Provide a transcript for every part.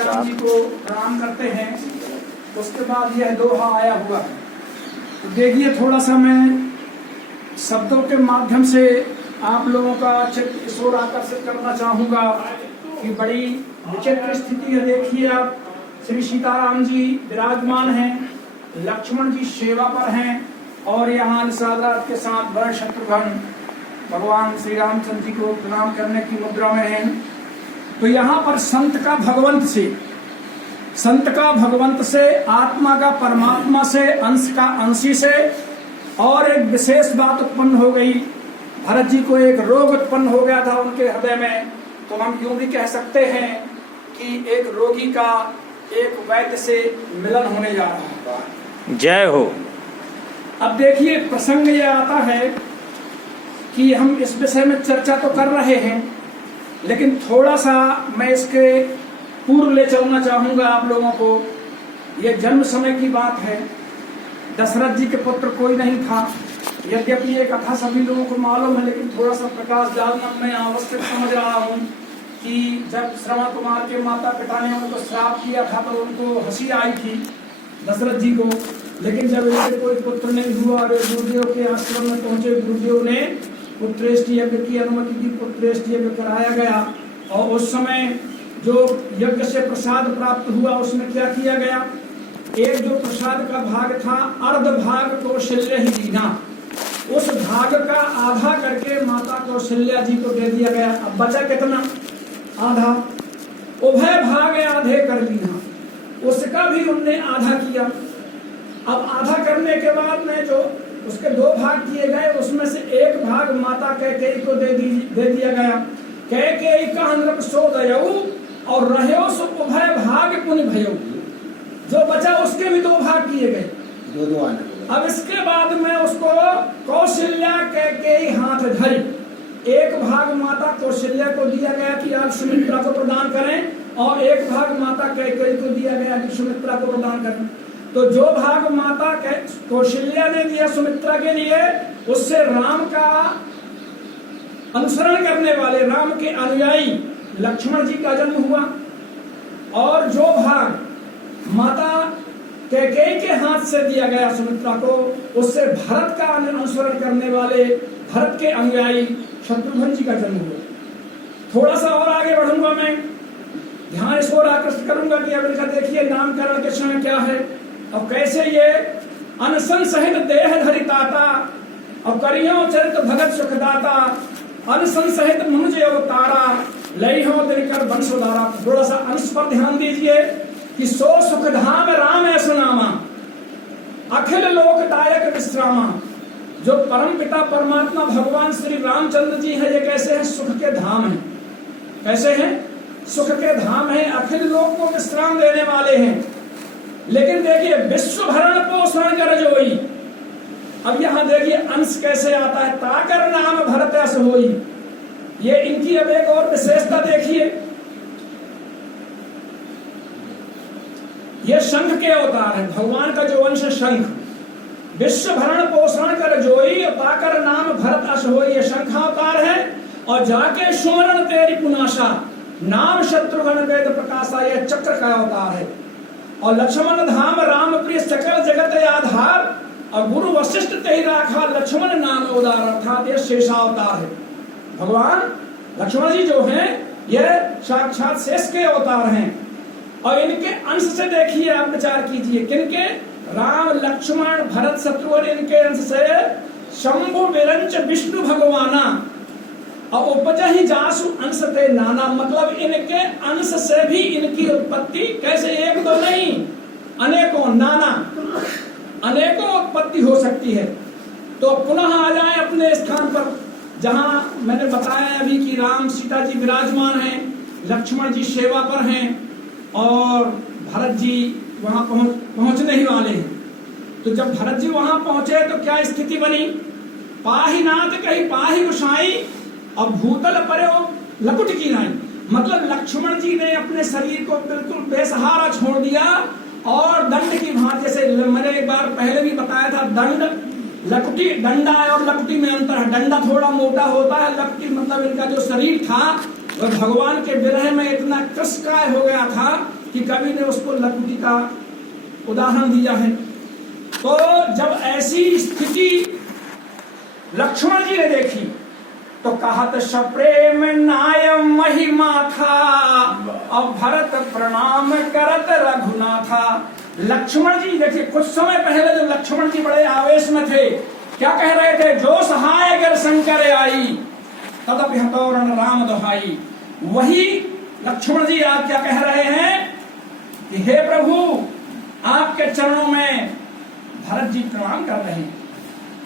राम जी को प्रणाम करते हैं। उसके बाद यह दोहा आया हुआ है। तो देखिए, थोड़ा सा मैं शब्दों के माध्यम से आप लोगों का चित्त इस ओर आकर्षित करना चाहूँगा कि बड़ी विचित्र स्थिति है। देखिए, आप श्री सीताराम जी विराजमान हैं, लक्ष्मण जी सेवा पर हैं और यहाँ निषाद के साथ बड़े शत्रुघ्न भगवान श्री रामचंद्र जी को प्रणाम करने की मुद्रा में हैं। तो यहाँ पर संत का भगवंत से, आत्मा का परमात्मा से, अंश का अंशी से, और एक विशेष बात उत्पन्न हो गई। भरत जी को एक रोग उत्पन्न हो गया था उनके हृदय में। तो हम यूं भी कह सकते हैं कि एक रोगी का एक वैद्य से मिलन होने जा रहा है। जय हो। अब देखिए, प्रसंग ये आता है कि हम इस विषय में चर्चा तो कर रहे हैं, लेकिन थोड़ा सा मैं इसके पूर्व ले चलना चाहूंगा आप लोगों को। ये जन्म समय की बात है। दशरथ जी के पुत्र कोई नहीं था। यद्यपि ये कथा सभी लोगों को मालूम है, लेकिन थोड़ा सा प्रकाश डालना मैं आवश्यक समझ रहा हूँ कि जब श्रवण कुमार के माता पिता ने उनको श्राप किया था तो उनको हंसी आई थी दशरथ जी को। लेकिन जब इनसे कोई पुत्र नहीं हुआ और गुरुदेव के आश्रम में पहुंचे, गुरुदेव ने पुत्रेष्टि यज्ञ की अनुमति दी, पुत्रेष्टि यज्ञ कराया गया। और उस समय जो यज्ञ से प्रसाद प्राप्त हुआ उसमें क्या किया गया, एक जो प्रसाद का भाग था, अर्ध भाग कौशल्या ही दीना, उस भाग का आधा करके माता कौशल्या जी को दे दिया गया। अब बचा कितना? आधा। उभय भाग आधे कर दीना, उसका भी उनने आधा किया। अब आधा करने के बाद में जो उसके दो भाग किए गए, उसमें से एक भाग माता कैकेयी को दे दिया गया। कैकेयी का नृप सो दयऊ और रहो सो उभय भाग पुण्य भयऊ। जो बचा उसके भी दो भाग किए गए, दो आने। अब इसके बाद में उसको कौशल्या कैकेयी हाथ धरी, एक भाग माता कौशल्या को दिया गया कि आप सुमित्रा को प्रदान करें, और एक भाग माता कैकेयी को दिया गया कि सुमित्रा को प्रदान करें। तो जो भाग माता कौशल्या ने दिया सुमित्रा के लिए, उससे राम का अनुसरण करने वाले, राम के अनुयायी लक्ष्मण जी का जन्म हुआ। और जो भाग माता कैकेयी के हाथ से दिया गया सुमित्रा को, उससे भरत का अनुसरण करने वाले, भरत के अनुयायी शत्रुघ्न जी का जन्म हुआ। थोड़ा सा और आगे बढ़ूंगा मैं, ध्यान इस ओर आकृष्ट करूंगा कि अब इनका देखिए नामकरण के समय क्या है और कैसे ये अनशन सहित देह धरिताता और करियो चरित भगत सुखदाता, अनशन सहित मनुज अवतारा, लई हो दिनकर वंशोधारा। थोड़ा सा अंश पर ध्यान दीजिए कि सो सुख धाम राम ऐसा नामा, अखिल लोकदायक विश्रामा। जो परम पिता परमात्मा भगवान श्री रामचंद्र जी है, ये कैसे हैं? सुख के धाम हैं। कैसे हैं? सुख के धाम है, अखिल लोक को विश्राम देने वाले हैं। लेकिन देखिए, विश्व भरण पोषण कर जोई। अब यहाँ देखिए अंश कैसे आता है, ताकर नाम भरत अस होई। ये इनकी अब एक और विशेषता देखिए, ये शंख के अवतार है, भगवान का जो वंश शंख। विश्व भरण पोषण कर जोई और ताकर नाम भरत अस होई, ये शंख अवतार है। और जाके सुमरण तेरी पुनाशा, नाम शत्रुघ्न वेद प्रकाशा, यह चक्र का अवतार है। और लक्ष्मण धाम राम प्रिय सकल जगत आधार, और गुरु वशिष्ठ तेहि राखा लक्ष्मण नाम उदार, अर्थात यह शेषावतार है। भगवान लक्ष्मण जी जो हैं, यह साक्षात शेष के अवतार हैं। और इनके अंश से देखिए, आप विचार कीजिए, किनके? राम लक्ष्मण भरत शत्रुघ्न, इनके अंश से शंभु विरंच विष्णु भगवाना और उपज ही जासु अंश ते नाना। मतलब इनके अंश से भी इनकी उत्पत्ति कैसे, एक दो नहीं, अनेकों, नाना, अनेकों उत्पत्ति हो सकती है। तो पुनः आ जाए अपने स्थान पर, जहां मैंने बताया अभी कि राम सीता जी विराजमान हैं, लक्ष्मण जी सेवा पर हैं और भरत जी वहां पहुंचने ही वाले हैं। तो जब भरत जी वहां पहुंचे तो क्या स्थिति बनी? पाही नाथ कही पाही गुसाई और भूतल परे लकुट की नाई। मतलब लक्ष्मण जी ने अपने शरीर को बिल्कुल बेसहारा छोड़ दिया और दंड की भांति, जैसे मैंने एक बार पहले भी बताया था, दंड लकुटी, डंडा और लकुटी में अंतर है। डंडा थोड़ा मोटा होता है, लकुटी मतलब इनका जो शरीर था वह भगवान के विरह में इतना कृशकाय हो गया था कि कवि ने उसको लकुटी का उदाहरण दिया है। तो जब ऐसी स्थिति लक्ष्मण जी ने देखी तो कहत सप्रेम नाय महिमा था, और भरत प्रणाम करत रघुनाथा। लक्ष्मण जी देखिए, कुछ समय पहले जब लक्ष्मण जी बड़े आवेश में थे, क्या कह रहे थे? जो सहाय गर शंकर आई, तदपि हतौरण राम दोहाई। वही लक्ष्मण जी आज क्या कह रहे हैं कि हे प्रभु, आपके चरणों में भरत जी प्रणाम कर रहे हैं।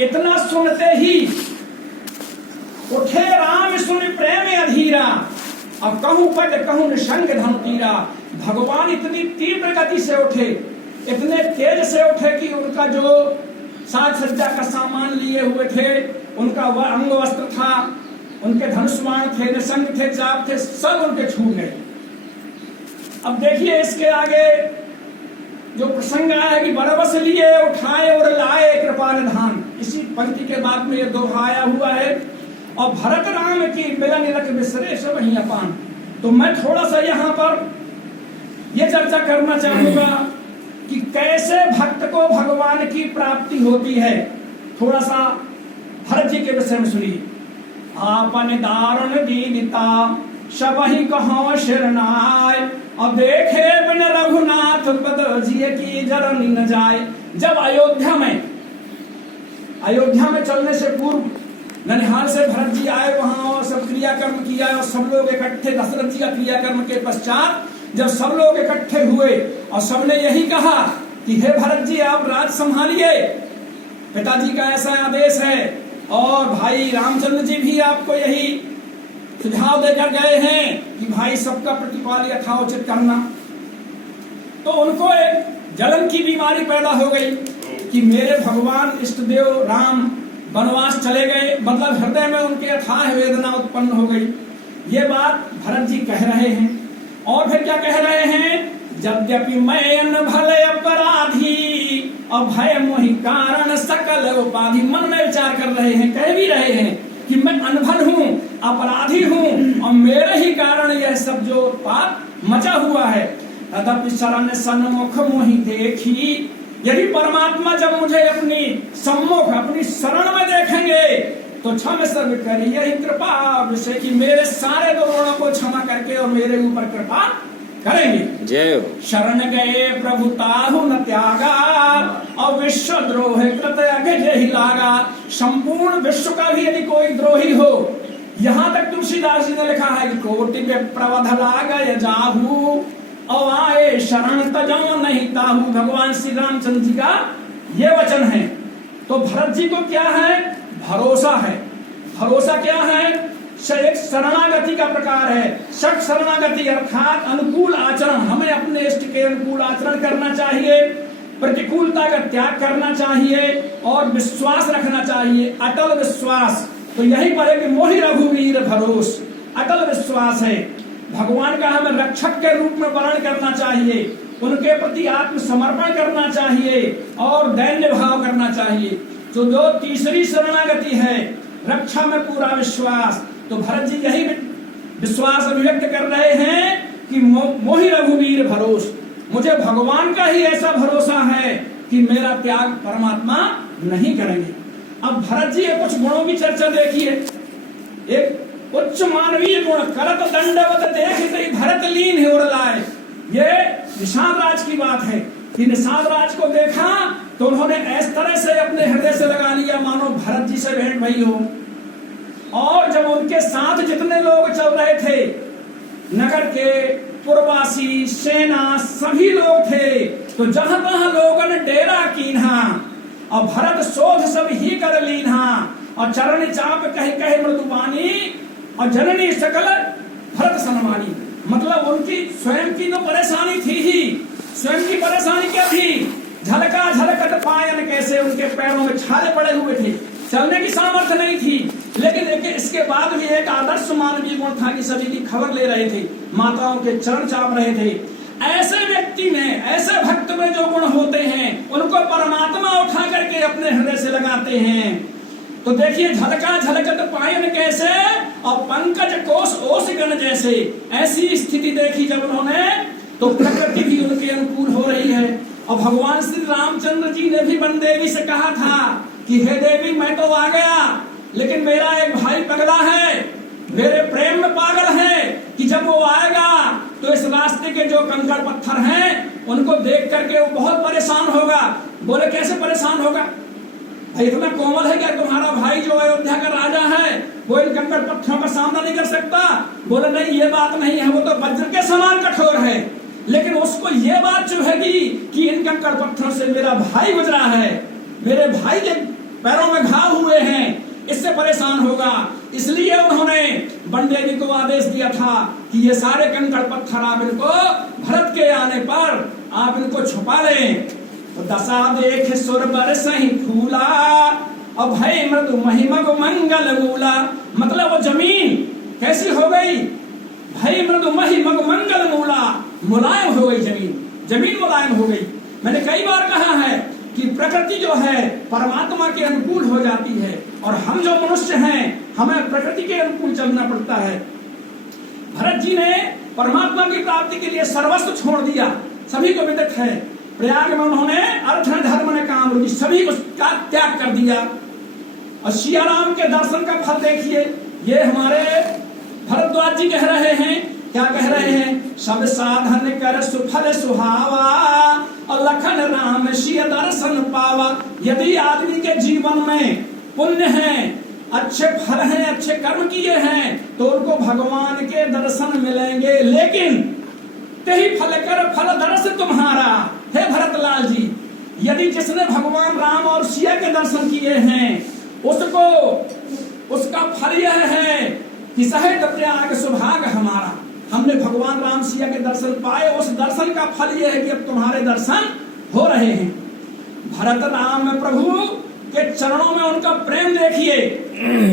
इतना सुनते ही उठे राम सुन प्रेम अधीरा, अब कहूं पद कहूं निशंक धनु तीरा। भगवान इतनी तीव्र गति से उठे, इतने तेज से उठे कि उनका जो साज सज्जा का सामान लिए हुए थे, उनका वह अंग वस्त्र था, उनके धनुष्मान थे, निशंक थे, चाप थे, सब उनके छूट गए। अब देखिए इसके आगे जो प्रसंग आया है कि बरबस लिए उठाए और लाए कृपा निधान, इसी पंक्ति के बाद में ये दोहराया हुआ है। और भरत राम की मिलन रख बिसरे सब ही अपान। तो मैं थोड़ा सा यहाँ पर ये चर्चा करना चाहूंगा कि कैसे भक्त को भगवान की प्राप्ति होती है। थोड़ा सा भरत जी के विषय में सुनिए। आपन दारुण दीनिता सबहि कहो शरणाय, और देखे बिन रघुनाथ पद जिय की जरनी न जाए। जब अयोध्या में चलने से पूर्व ननिहाल से भरत जी आए वहां, और सब क्रियाकर्म किया, और सब लोग इकट्ठे दशरथ जी का क्रियाकर्म के पश्चात जब सब लोग इकट्ठे हुए और सबने यही कहा कि हे भरत जी, आप राज संभालिए, पिताजी का ऐसा आदेश है, और भाई रामचंद्र जी भी आपको यही सुझाव देकर गए हैं कि भाई सबका प्रतिपाल यथाउचित करना। तो उनको एक जलन की बीमारी पैदा हो गई कि मेरे भगवान इष्टदेव राम वनवास चले गए, मतलब हृदय में उनके अथाह वेदना उत्पन्न हो गई। ये बात भरत जी कह रहे हैं। और फिर क्या कह रहे हैं? यद्यपि मैं भले अपराधी, और भय मोहि कारण सकल उपाधि। मन में विचार कर रहे हैं, कह भी रहे हैं कि मैं अनभल हूँ, अपराधी हूँ, और मेरे ही कारण यह सब जो उत्पात मचा हुआ है। तदपि शरण सन्मुख मोहि देखी, यदि परमात्मा जब मुझे अपनी सम्मुख अपनी शरण में देखेंगे तो क्षम सर्व करिए यही कृपा विषय की मेरे सारे दोषों को क्षमा करके और मेरे ऊपर कृपा करेंगे। जय हो। शरण गए प्रभु ताहु न त्यागा, और विश्व द्रोह कृत अघहि लागा। संपूर्ण विश्व का भी यदि कोई द्रोही हो, यहाँ तक तुलसीदास जी ने लिखा है कि कोटि पे प्रवध लाग जाहू, और आए शरण तजो नहीं ताहू। भगवान श्री रामचंद्र जी का ये वचन है। तो भरत जी को क्या है? भरोसा है। भरोसा क्या है? एक शरणागति का प्रकार है। षट शरणागति अर्थात अनुकूल आचरण। हमें अपने इष्ट के अनुकूल आचरण करना चाहिए, प्रतिकूलता का त्याग करना चाहिए, और विश्वास रखना चाहिए, अटल विश्वास। तो यही पर है कि मोहि रघुवीर भरोस, अटल विश्वास है। भगवान का हमें रक्षक के रूप में वर्ण करना चाहिए, उनके प्रति आत्मसमर्पण करना चाहिए, और दैन्य भाव करना चाहिए। तो जो तीसरी शरणागति है, रक्षा में पूरा विश्वास। तो भरत जी यही विश्वास अभिव्यक्त कर रहे हैं कि मोहि रघुवीर भरोस, मुझे भगवान का ही ऐसा भरोसा है कि मेरा त्याग परमात्मा नहीं करेंगे। अब भरत जी कुछ गुणों की चर्चा देखिए। एक उच्च मानवीय गुण, करत दंडवत देख भरत लीन और लाए। ये निषाद राज की बात है कि निषाद राज को देखा तो उन्होंने इस तरह से अपने हृदय से लगा लिया मानो भरत जी से भेंट भई हो। और जब उनके साथ जितने लोग चल रहे थे, नगर के पुरवासी, सेना, सभी लोग थे, तो जहां तहां लोगों ने डेरा कीन्हा, और भरत शोध सब ही कर लीन्हा, और चरण चाप कह कहे मृदुबानी, और जननी सकल भरत सनमानी। मतलब उनकी स्वयं की तो परेशानी थी ही। स्वयं की परेशानी क्या थी? झलका झलकट पायन, कैसे उनके पैरों में छाले पड़े हुए थे, चलने की सामर्थ्य नहीं थी। लेकिन देखिए इसके बाद भी एक आदर्श मानवीय गुण था कि सभी की खबर ले रहे थे, माताओं के चरण चाप रहे थे। ऐसे व्यक्ति में, ऐसे भक्त में जो गुण होते हैं, उनको परमात्मा उठा करके अपने हृदय से लगाते हैं। तो देखिए झलका झलकट पायन कैसे, और पंकज कोश ओस गण जैसे। ऐसी स्थिति देखी जब उन्होंने, तो प्रकृति भी उनके अनुकूल हो रही है। और भगवान श्री रामचंद्र जी ने भी वन देवी से कहा था कि हे देवी, मैं तो आ गया, लेकिन मेरा एक भाई पगला है, मेरे प्रेम में पागल है, कि जब वो आएगा तो इस रास्ते के जो कंकड़ पत्थर हैं उनको देख करके वो बहुत परेशान होगा। बोले कैसे परेशान होगा? भाई इतना कोमल है क्या तुम्हारा भाई जो अयोध्या का राजा है वो इन कंकड़ पत्थरों का सामना नहीं कर सकता? बोले नहीं, ये बात नहीं है, वो तो वज्र के समान कठोर है, लेकिन उसको ये बात चुभेगी कि इन कंकड़ पत्थरों से मेरा भाई गुजरा है, मेरे भाई के पैरों में घाव हुए हैं, इससे परेशान होगा। इसलिए उन्होंने वन देवी को आदेश दिया था कि ये सारे कंकड़ पत्थर आप इनको भरत के आने पर आप इनको छुपा लें। तो दशा देख सुर बरसहि फूला और भय मृदु महिमग मंगल मूला। मतलब वो जमीन कैसी हो गई? भय मृदु महिमग मंगल मूला, मुलायम हो गई जमीन, जमीन मुलायम हो गई। मैंने कई बार कहा है कि प्रकृति जो है परमात्मा के अनुकूल हो जाती है, और हम जो मनुष्य हैं हमें प्रकृति के अनुकूल चलना पड़ता है। भरत जी ने परमात्मा की प्राप्ति के लिए सर्वस्व छोड़ दिया, सभी को विदित है। प्रयाग में उन्होंने अर्थ धर्म ने काम रुचि सभी का त्याग कर दिया। और सिया राम के दर्शन का फल देखिए, ये हमारे भरद्वाज जी कह रहे हैं, क्या कह रहे हैं? सब साधन कर सुफल सुहावा और लखन राम सिया दर्शन पावा। यदि आदमी के जीवन में पुण्य है, अच्छे फल हैं, अच्छे कर्म किए हैं, तो उनको भगवान के दर्शन मिलेंगे। लेकिन तेहि फल कर फल दर्श तुम्हारा, हे भरतलाल जी, यदि जिसने भगवान राम और सिया के दर्शन किए हैं उसको उसका फल यह है कि सहित प्रयाग सुभाग हमारा, हमने भगवान राम सिया के दर्शन पाए, उस दर्शन का फल यह है कि अब तुम्हारे दर्शन हो रहे हैं। भरत राम प्रभु के चरणों में उनका प्रेम देखिए,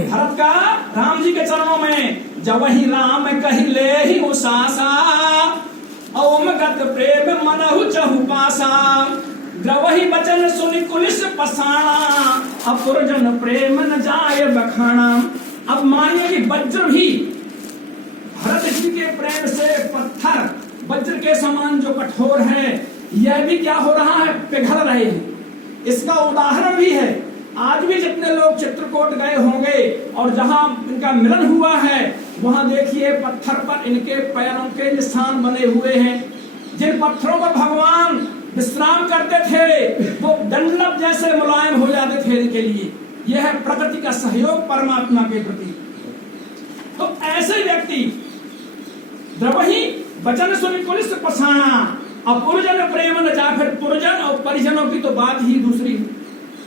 भरत का राम जी के चरणों में, जब वही राम कही ले ही उसासा ओमगत प्रेम मनहु चहुपासा, ग्रवही बचन सुनि कुलिस पसाना अपुरजन प्रेम न जाए बखाना। अब मानिए कि वज्र भी भरत जी के प्रेम से पत्थर वज्र के समान जो कठोर है, यह भी क्या हो रहा है? पिघल रहे हैं। इसका उदाहरण भी है, आज भी जितने लोग चित्रकूट गए होंगे और जहां इनका मिलन हुआ है वहां देखिए पत्थर पर इनके पैरों के निशान बने हुए हैं। जिन पत्थरों पर भगवान विश्राम करते थे वो डंडक जैसे मुलायम हो जाते थे इनके लिए। यह है प्रकृति का सहयोग परमात्मा के प्रति। तो ऐसे व्यक्ति द्रवही वचन सुनि कुलिस पसाना और पुरजन प्रेम न जा। फिर पुरजन और परिजनों की तो बात ही दूसरी,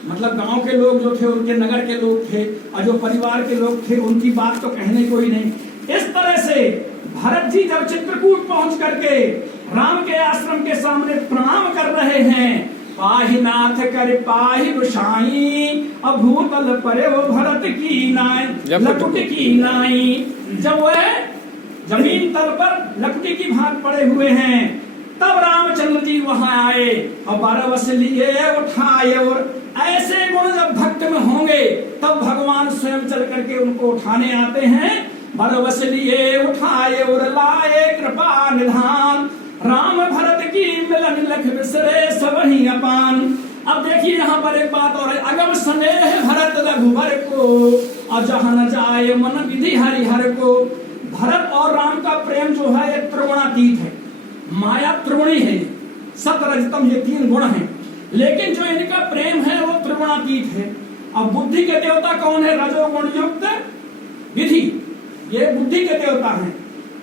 मतलब गांव के लोग जो थे, उनके नगर के लोग थे, और जो परिवार के लोग थे उनकी बात तो कहने को ही नहीं। इस तरह से भरत जी जब चित्रकूट पहुंच करके राम के आश्रम के सामने प्रणाम कर रहे हैं, पाहि नाथ कर पाहि रुषाई अब भूतल परे वो भरत की नाई लकुट की नाई। जब वह जमीन तल पर लकड़ी की भांति पड़े हुए हैं तब रामचंद्र जी वहां आए और 12 वर्ष लिए उठाए। और ऐसे गुण जब भक्त में होंगे तब भगवान स्वयं चल करके उनको उठाने आते हैं। 12 वर्ष लिए उठाए और लाए कृपा निधान, राम भरत की मिलन लख बिसरे सबहि अपान। अब देखिए यहाँ पर एक बात और है, अगम स्नेह भरत रघुवर को और जहाँ न जाए मन विधि हरिहर को। भरत और राम का प्रेम जो है ये त्रिगुणातीत है, माया त्रिगुणी है, सत रजतम ये 3 गुण हैं, लेकिन जो इनका प्रेम है वो त्रिगुणातीत है। अब बुद्धि के देवता कौन है? रजोगुण युक्त विधि, ये बुद्धि के देवता हैं।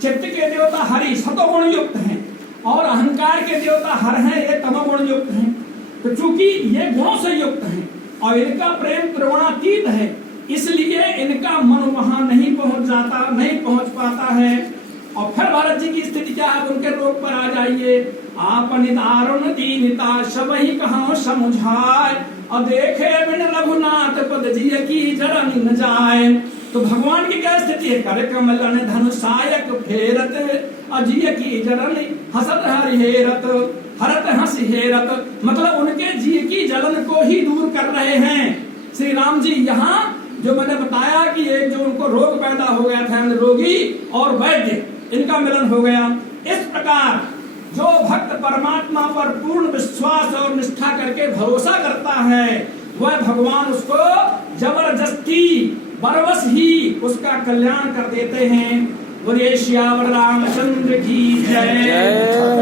चित्त के देवता हरि सतोगुण युक्त हैं, और अहंकार के देवता हर हैं, ये तमोगुण युक्त हैं। तो चूंकि ये गुणों से युक्त हैं और इनका प्रेम त्रिगुणातीत है, इसलिए इनका मन वहां नहीं पहुंच जाता, नहीं पहुंच पाता है। और फिर भरत जी की स्थिति क्या है? उनके रोग पर आ जाइए। आपन दारुण दीनिता सबहि कहां समुझाए और देखे बिन रघुनाथ पद जी की जरा न जाए। तो भगवान की क्या स्थिति है? कर कमलन धनुषायक फेरत अजिय की जरन हसत हरिहेरत हरत हंस हेरत। मतलब उनके जी की जलन को ही दूर कर रहे हैं श्री राम जी। यहाँ जो मैंने बताया कि एक जो उनको रोग पैदा हो गया था, रोगी और वैद्य, इनका मिलन हो गया। इस प्रकार जो भक्त परमात्मा पर पूर्ण विश्वास और निष्ठा करके भरोसा करता है वह भगवान उसको जबरदस्ती बरबस ही उसका कल्याण कर देते हैं। बोलिए श्यावर रामचंद्र की जय।